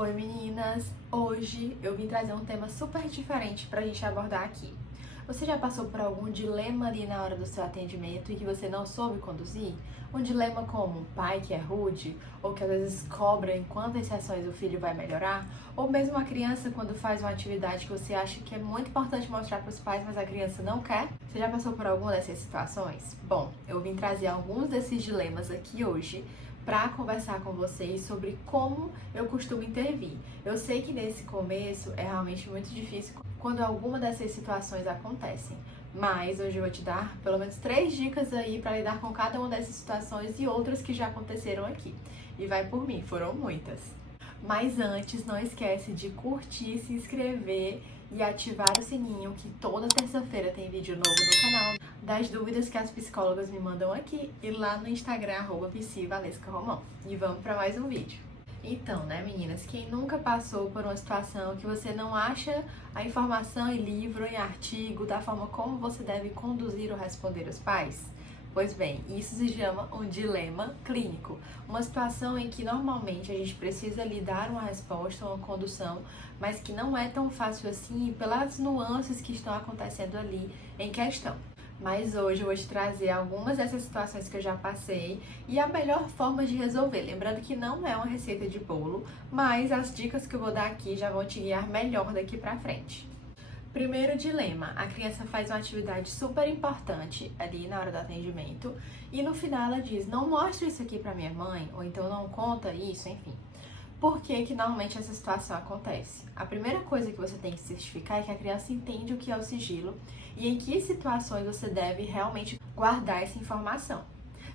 Oi meninas! Hoje eu vim trazer um tema super diferente pra gente abordar aqui. Você já passou por algum dilema ali na hora do seu atendimento e que você não soube conduzir? Um dilema como um pai que é rude, ou que às vezes cobra em quantas sessões o filho vai melhorar, ou mesmo a criança quando faz uma atividade que você acha que é muito importante mostrar para os pais, mas a criança não quer? Você já passou por alguma dessas situações? Bom, eu vim trazer alguns desses dilemas aqui hoje para conversar com vocês sobre como eu costumo intervir. Eu sei que nesse começo é realmente muito difícil quando alguma dessas situações acontecem, mas hoje eu vou te dar pelo menos 3 dicas aí para lidar com cada uma dessas situações e outras que já aconteceram aqui. E vai por mim, foram muitas. Mas antes, não esquece de curtir, se inscrever e ativar o sininho, que toda terça-feira tem vídeo novo no canal das dúvidas que as psicólogas me mandam aqui e lá no Instagram, @psivalescaromão. E vamos para mais um vídeo. Então, né, meninas, quem nunca passou por uma situação que você não acha a informação em livro, em artigo, da forma como você deve conduzir ou responder os pais? Pois bem, isso se chama um dilema clínico, uma situação em que normalmente a gente precisa lhe dar uma resposta, uma condução, mas que não é tão fácil assim pelas nuances que estão acontecendo ali em questão. Mas hoje eu vou te trazer algumas dessas situações que eu já passei e a melhor forma de resolver. Lembrando que não é uma receita de bolo, mas as dicas que eu vou dar aqui já vão te guiar melhor daqui pra frente. Primeiro dilema, a criança faz uma atividade super importante ali na hora do atendimento e no final ela diz, não mostra isso aqui pra minha mãe, ou então não conta isso, enfim. Por que que normalmente essa situação acontece? A primeira coisa que você tem que certificar é que a criança entende o que é o sigilo e em que situações você deve realmente guardar essa informação.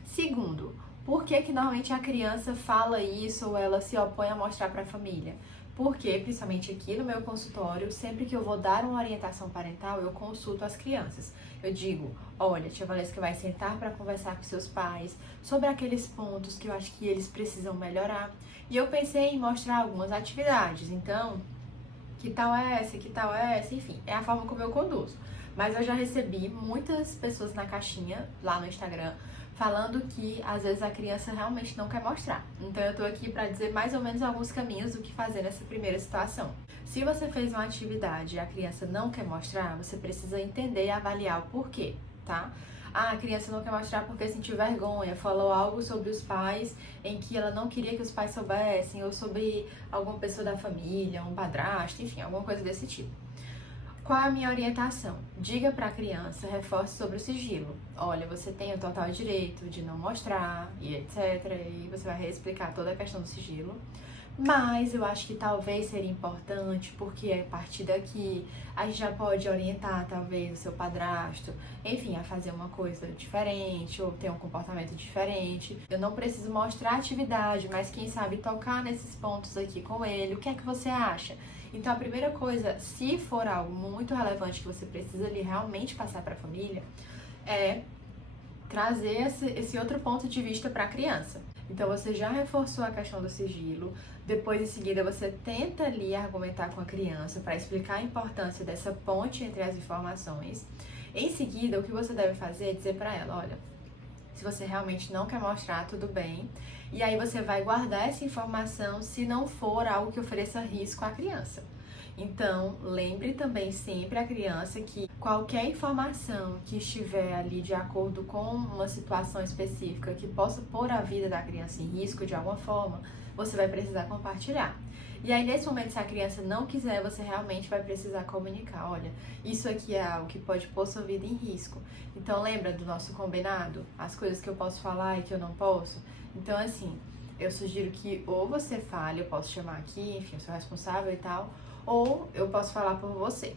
Segundo, por que que normalmente a criança fala isso ou ela se opõe a mostrar para a família? Porque, principalmente aqui no meu consultório, sempre que eu vou dar uma orientação parental, eu consulto as crianças. Eu digo, olha, tia Valesca vai sentar para conversar com seus pais sobre aqueles pontos que eu acho que eles precisam melhorar. E eu pensei em mostrar algumas atividades, então, que tal essa, enfim, é a forma como eu conduzo. Mas eu já recebi muitas pessoas na caixinha, lá no Instagram, falando que às vezes a criança realmente não quer mostrar. Então eu tô aqui para dizer mais ou menos alguns caminhos do que fazer nessa primeira situação. Se você fez uma atividade e a criança não quer mostrar, você precisa entender e avaliar o porquê, tá? Ah, a criança não quer mostrar porque sentiu vergonha, falou algo sobre os pais em que ela não queria que os pais soubessem, ou sobre alguma pessoa da família, um padrasto, enfim, alguma coisa desse tipo. Qual é a minha orientação? Diga para a criança, reforce sobre o sigilo. Olha, você tem o total direito de não mostrar e etc. E você vai reexplicar toda a questão do sigilo. Mas eu acho que talvez seria importante, porque a partir daqui a gente já pode orientar talvez o seu padrasto, enfim, a fazer uma coisa diferente ou ter um comportamento diferente. Eu não preciso mostrar a atividade, mas quem sabe tocar nesses pontos aqui com ele. O que é que você acha? Então a primeira coisa, se for algo muito relevante que você precisa ali realmente passar para a família, é trazer esse outro ponto de vista para a criança. Então você já reforçou a questão do sigilo, depois em seguida você tenta ali argumentar com a criança para explicar a importância dessa ponte entre as informações. Em seguida, o que você deve fazer é dizer para ela, olha, se você realmente não quer mostrar, tudo bem. E aí você vai guardar essa informação se não for algo que ofereça risco à criança. Então, lembre também sempre a criança que qualquer informação que estiver ali de acordo com uma situação específica que possa pôr a vida da criança em risco de alguma forma, você vai precisar compartilhar. E aí, nesse momento, se a criança não quiser, você realmente vai precisar comunicar. Olha, isso aqui é algo que pode pôr sua vida em risco. Então, lembra do nosso combinado? As coisas que eu posso falar e que eu não posso? Então, assim, eu sugiro que ou você fale, eu posso chamar aqui, enfim, eu sou responsável e tal, ou eu posso falar por você.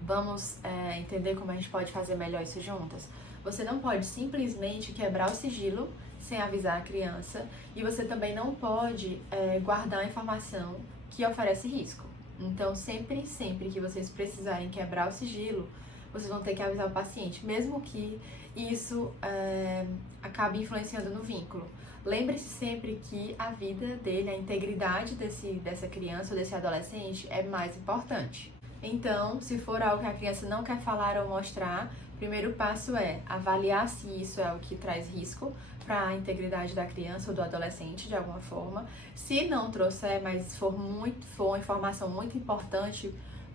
Vamos entender como a gente pode fazer melhor isso juntas? Você não pode simplesmente quebrar o sigilo sem avisar a criança e você também não pode guardar a informação que oferece risco. Então, sempre que vocês precisarem quebrar o sigilo, vocês vão ter que avisar o paciente, mesmo que isso acabe influenciando no vínculo. Lembre-se sempre que a vida dele, a integridade dessa criança ou desse adolescente é mais importante. Então, se for algo que a criança não quer falar ou mostrar, o primeiro passo é avaliar se isso é o que traz risco. para a integridade da criança ou do adolescente de alguma forma. Se não trouxer, mas for uma informação muito importante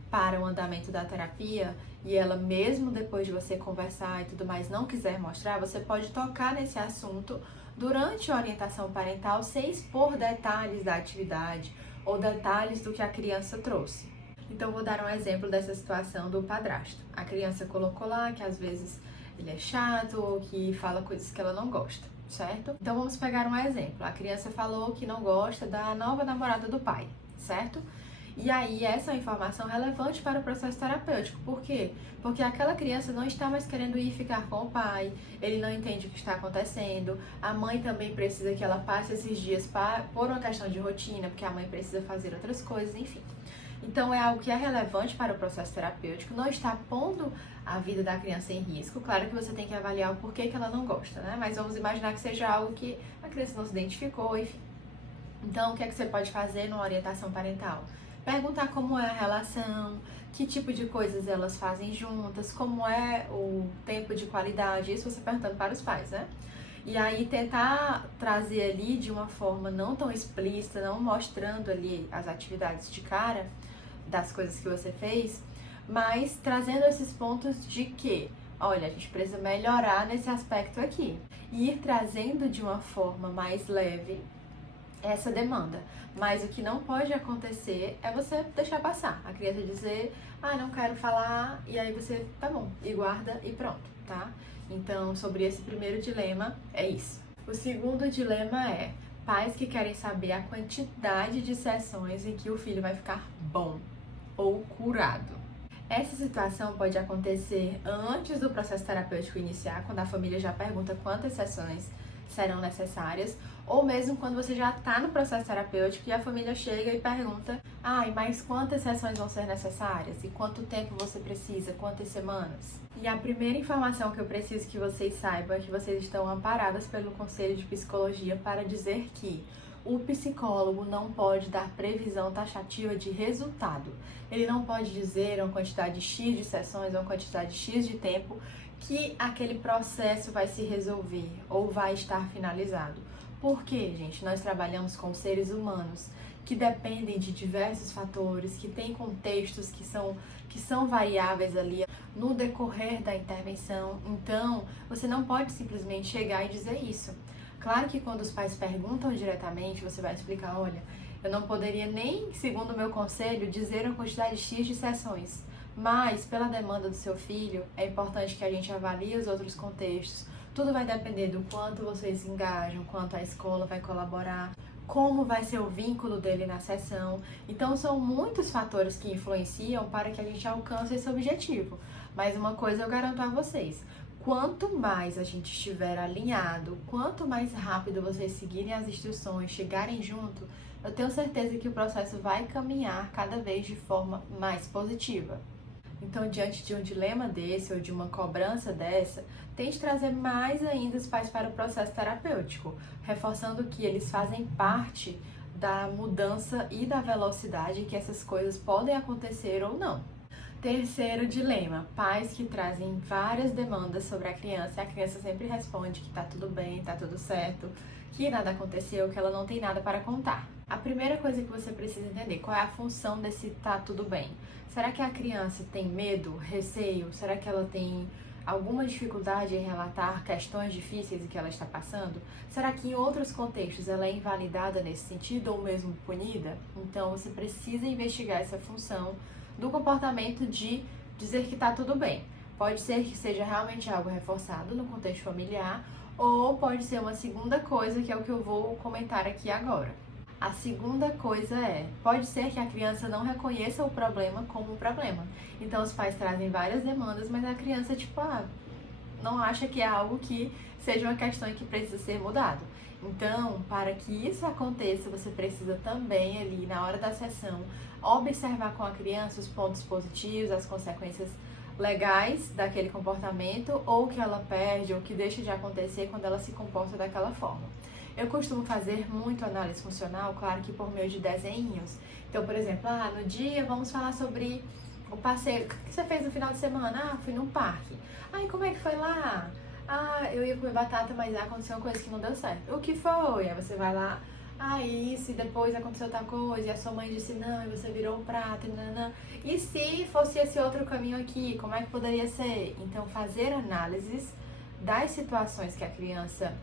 para o andamento da terapia e ela mesmo depois de você conversar e tudo mais não quiser mostrar, você pode tocar nesse assunto durante a orientação parental sem expor detalhes da atividade ou detalhes do que a criança trouxe. Então vou dar um exemplo dessa situação do padrasto. A criança colocou lá que às vezes ele é chato ou que fala coisas que ela não gosta, certo? Então vamos pegar um exemplo. A criança falou que não gosta da nova namorada do pai, certo? E aí essa é uma informação relevante para o processo terapêutico. Por quê? Porque aquela criança não está mais querendo ir ficar com o pai, ele não entende o que está acontecendo, a mãe também precisa que ela passe esses dias por uma questão de rotina, porque a mãe precisa fazer outras coisas, enfim. Então é algo que é relevante para o processo terapêutico, não está pondo a vida da criança em risco. Claro que você tem que avaliar o porquê que ela não gosta, né? Mas vamos imaginar que seja algo que a criança não se identificou, enfim. Então o que é que você pode fazer numa orientação parental? Perguntar como é a relação, que tipo de coisas elas fazem juntas, como é o tempo de qualidade, isso você perguntando para os pais, né? E aí tentar trazer ali de uma forma não tão explícita, não mostrando ali as atividades de cara das coisas que você fez, mas trazendo esses pontos de que, olha, a gente precisa melhorar nesse aspecto aqui. E ir trazendo de uma forma mais leve essa demanda. Mas o que não pode acontecer é você deixar passar. A criança dizer, não quero falar, e aí você, tá bom, e guarda e pronto, tá? Então, sobre esse primeiro dilema, é isso. O segundo dilema é pais que querem saber a quantidade de sessões em que o filho vai ficar bom ou curado. Essa situação pode acontecer antes do processo terapêutico iniciar, quando a família já pergunta quantas sessões serão necessárias, ou mesmo quando você já está no processo terapêutico e a família chega e pergunta, mas quantas sessões vão ser necessárias? E quanto tempo você precisa? Quantas semanas? E a primeira informação que eu preciso que vocês saibam é que vocês estão amparadas pelo Conselho de Psicologia para dizer que o psicólogo não pode dar previsão taxativa de resultado. Ele não pode dizer uma quantidade X de sessões ou uma quantidade X de tempo que aquele processo vai se resolver ou vai estar finalizado. Por quê, gente? Nós trabalhamos com seres humanos que dependem de diversos fatores, que têm contextos que são variáveis ali no decorrer da intervenção. Então, você não pode simplesmente chegar e dizer isso. Claro que quando os pais perguntam diretamente, você vai explicar, olha, eu não poderia nem, segundo o meu conselho, dizer uma quantidade X de sessões, mas pela demanda do seu filho, é importante que a gente avalie os outros contextos. Tudo vai depender do quanto vocês se engajam, quanto a escola vai colaborar, como vai ser o vínculo dele na sessão. Então são muitos fatores que influenciam para que a gente alcance esse objetivo. Mas uma coisa eu garanto a vocês, quanto mais a gente estiver alinhado, quanto mais rápido vocês seguirem as instruções, chegarem junto, eu tenho certeza que o processo vai caminhar cada vez de forma mais positiva. Então, diante de um dilema desse ou de uma cobrança dessa, tente trazer mais ainda os pais para o processo terapêutico, reforçando que eles fazem parte da mudança e da velocidade que essas coisas podem acontecer ou não. Terceiro dilema, pais que trazem várias demandas sobre a criança e a criança sempre responde que tá tudo bem, tá tudo certo, que nada aconteceu, que ela não tem nada para contar. A primeira coisa que você precisa entender, qual é a função desse tá tudo bem? Será que a criança tem medo, receio? Será que ela tem alguma dificuldade em relatar questões difíceis que ela está passando? Será que em outros contextos ela é invalidada nesse sentido ou mesmo punida? Então você precisa investigar essa função do comportamento de dizer que tá tudo bem. Pode ser que seja realmente algo reforçado no contexto familiar ou pode ser uma segunda coisa que é o que eu vou comentar aqui agora. A segunda coisa pode ser que a criança não reconheça o problema como um problema. Então os pais trazem várias demandas, mas a criança não acha que é algo que seja uma questão que precisa ser mudado. Então, para que isso aconteça, você precisa também ali na hora da sessão observar com a criança os pontos positivos, as consequências legais daquele comportamento ou que ela perde ou que deixa de acontecer quando ela se comporta daquela forma. Eu costumo fazer muito análise funcional, claro que por meio de desenhos. Então, por exemplo, no dia vamos falar sobre o passeio. O que você fez no final de semana? Fui num parque. E como é que foi lá? Ah, eu ia comer batata, mas aconteceu uma coisa que não deu certo. O que foi? Aí você vai lá, ah, isso, e depois aconteceu tal coisa, e a sua mãe disse não, e você virou o prato, e nanã. E se fosse esse outro caminho aqui, como é que poderia ser? Então, fazer análises das situações que a criança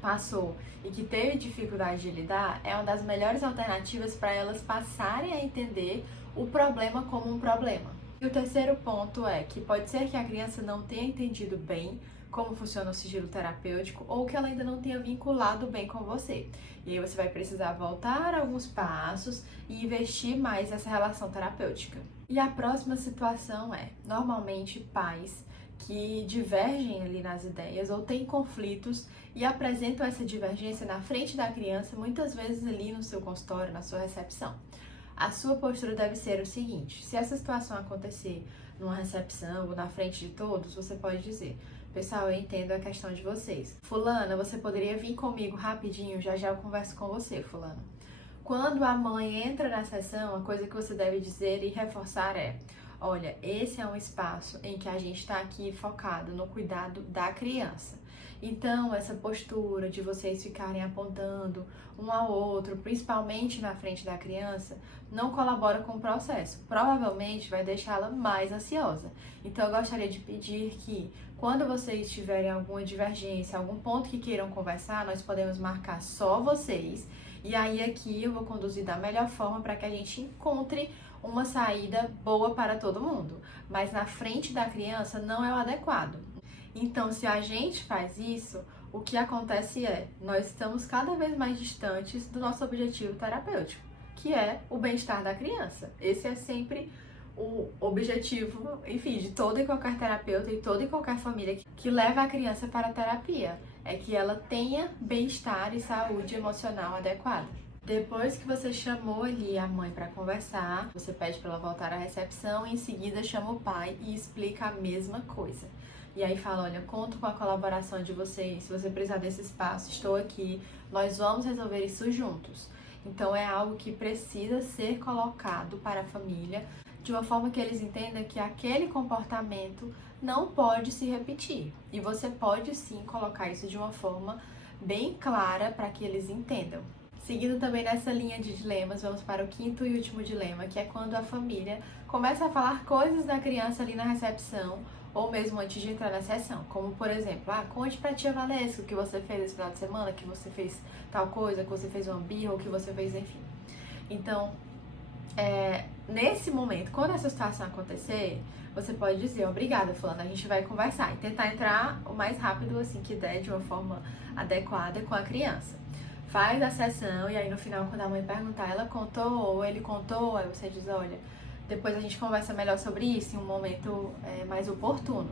passou e que teve dificuldade de lidar é uma das melhores alternativas para elas passarem a entender o problema como um problema. E o terceiro ponto é que pode ser que a criança não tenha entendido bem como funciona o sigilo terapêutico ou que ela ainda não tenha vinculado bem com você. E aí você vai precisar voltar alguns passos e investir mais nessa relação terapêutica. E a próxima situação é, normalmente, pais que divergem ali nas ideias ou têm conflitos e apresentam essa divergência na frente da criança, muitas vezes ali no seu consultório, na sua recepção. A sua postura deve ser o seguinte: se essa situação acontecer numa recepção ou na frente de todos, você pode dizer: pessoal, eu entendo a questão de vocês. Fulana, você poderia vir comigo rapidinho? Já já eu converso com você, fulana. Quando a mãe entra na sessão, a coisa que você deve dizer e reforçar é: olha, esse é um espaço em que a gente está aqui focado no cuidado da criança. Então, essa postura de vocês ficarem apontando um ao outro, principalmente na frente da criança, não colabora com o processo. Provavelmente vai deixá-la mais ansiosa. Então, eu gostaria de pedir que, quando vocês tiverem alguma divergência, algum ponto que queiram conversar, nós podemos marcar só vocês. E aí, aqui eu vou conduzir da melhor forma para que a gente encontre uma saída boa para todo mundo. Mas na frente da criança não é o adequado. Então, se a gente faz isso, o que acontece é, nós estamos cada vez mais distantes do nosso objetivo terapêutico, que é o bem-estar da criança. Esse é sempre o objetivo, enfim, de todo e qualquer terapeuta e toda e qualquer família que leva a criança para a terapia, é que ela tenha bem-estar e saúde emocional adequada. Depois que você chamou ali a mãe para conversar, você pede para ela voltar à recepção e em seguida chama o pai e explica a mesma coisa. E aí fala, olha, conto com a colaboração de vocês, se você precisar desse espaço, estou aqui, nós vamos resolver isso juntos. Então é algo que precisa ser colocado para a família, de uma forma que eles entendam que aquele comportamento não pode se repetir. E você pode sim colocar isso de uma forma bem clara para que eles entendam. Seguindo também nessa linha de dilemas, vamos para o quinto e último dilema, que é quando a família começa a falar coisas da criança ali na recepção, ou mesmo antes de entrar na sessão, como por exemplo, conte pra tia Valesca o que você fez esse final de semana, que você fez tal coisa, que você fez uma birra, ou que você fez, enfim. Então, nesse momento, quando essa situação acontecer, você pode dizer, obrigada, fulana, a gente vai conversar e tentar entrar o mais rápido assim que der, de uma forma adequada com a criança. Faz a sessão e aí no final, quando a mãe perguntar, ela contou ou ele contou, aí você diz, olha, depois a gente conversa melhor sobre isso em um momento mais oportuno.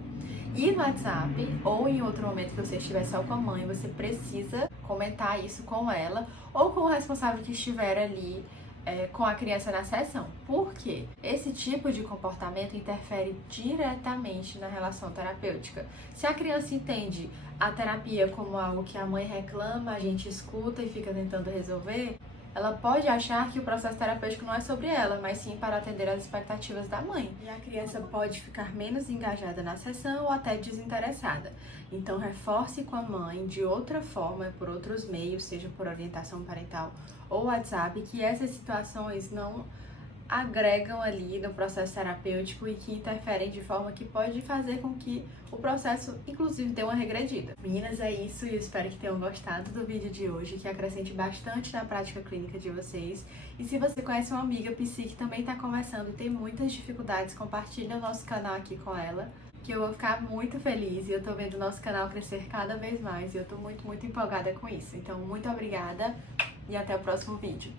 E no WhatsApp, ou em outro momento que você estiver só com a mãe, você precisa comentar isso com ela ou com o responsável que estiver ali com a criança na sessão. Por quê? Esse tipo de comportamento interfere diretamente na relação terapêutica. Se a criança entende a terapia como algo que a mãe reclama, a gente escuta e fica tentando resolver, ela pode achar que o processo terapêutico não é sobre ela, mas sim para atender às expectativas da mãe. E a criança pode ficar menos engajada na sessão ou até desinteressada. Então, reforce com a mãe de outra forma, por outros meios, seja por orientação parental ou WhatsApp, que essas situações não agregam ali no processo terapêutico e que interferem de forma que pode fazer com que o processo, inclusive, dê uma regredida. Meninas, é isso e eu espero que tenham gostado do vídeo de hoje, que acrescente bastante na prática clínica de vocês. E se você conhece uma amiga psi que também está começando e tem muitas dificuldades, compartilhe o nosso canal aqui com ela, que eu vou ficar muito feliz e eu tô vendo o nosso canal crescer cada vez mais e eu tô muito, muito empolgada com isso. Então, muito obrigada e até o próximo vídeo.